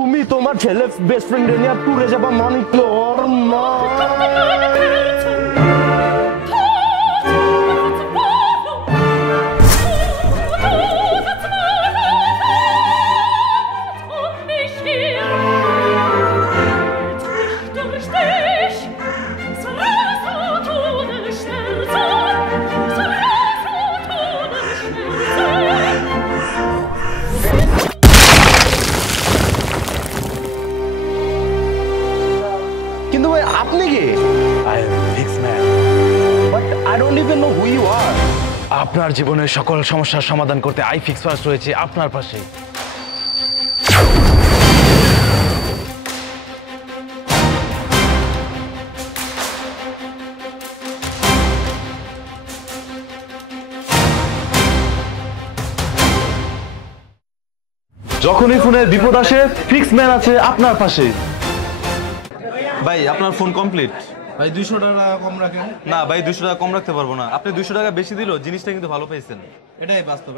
তুমি তোমার ছেলে বেস্ট ফ্রেন্ড নিয়ে ট্যুরে যাবা মানে কি ওর মা কিন্তু ভাই আপনি কি I am fix man. But I don't even know who you are আপনার জীবনের সকল সমস্যার সমাধান করতে আই ফিক্স ফার্স্ট রয়েছে আপনার পাশে। যখনই ফোনে বিপদ আসে ফিক্স ম্যান আছে আপনার পাশে। ভাই আপনার ফোন কমপ্লিট। ভাই 200 টাকা কম রাখেন। না ভাই 200 টাকা কম রাখতে পারবো না, আপনি 200 টাকা বেশি দিলেও জিনিসটা কিন্তু ভালো পাইছেন। এটাই বাস্তব।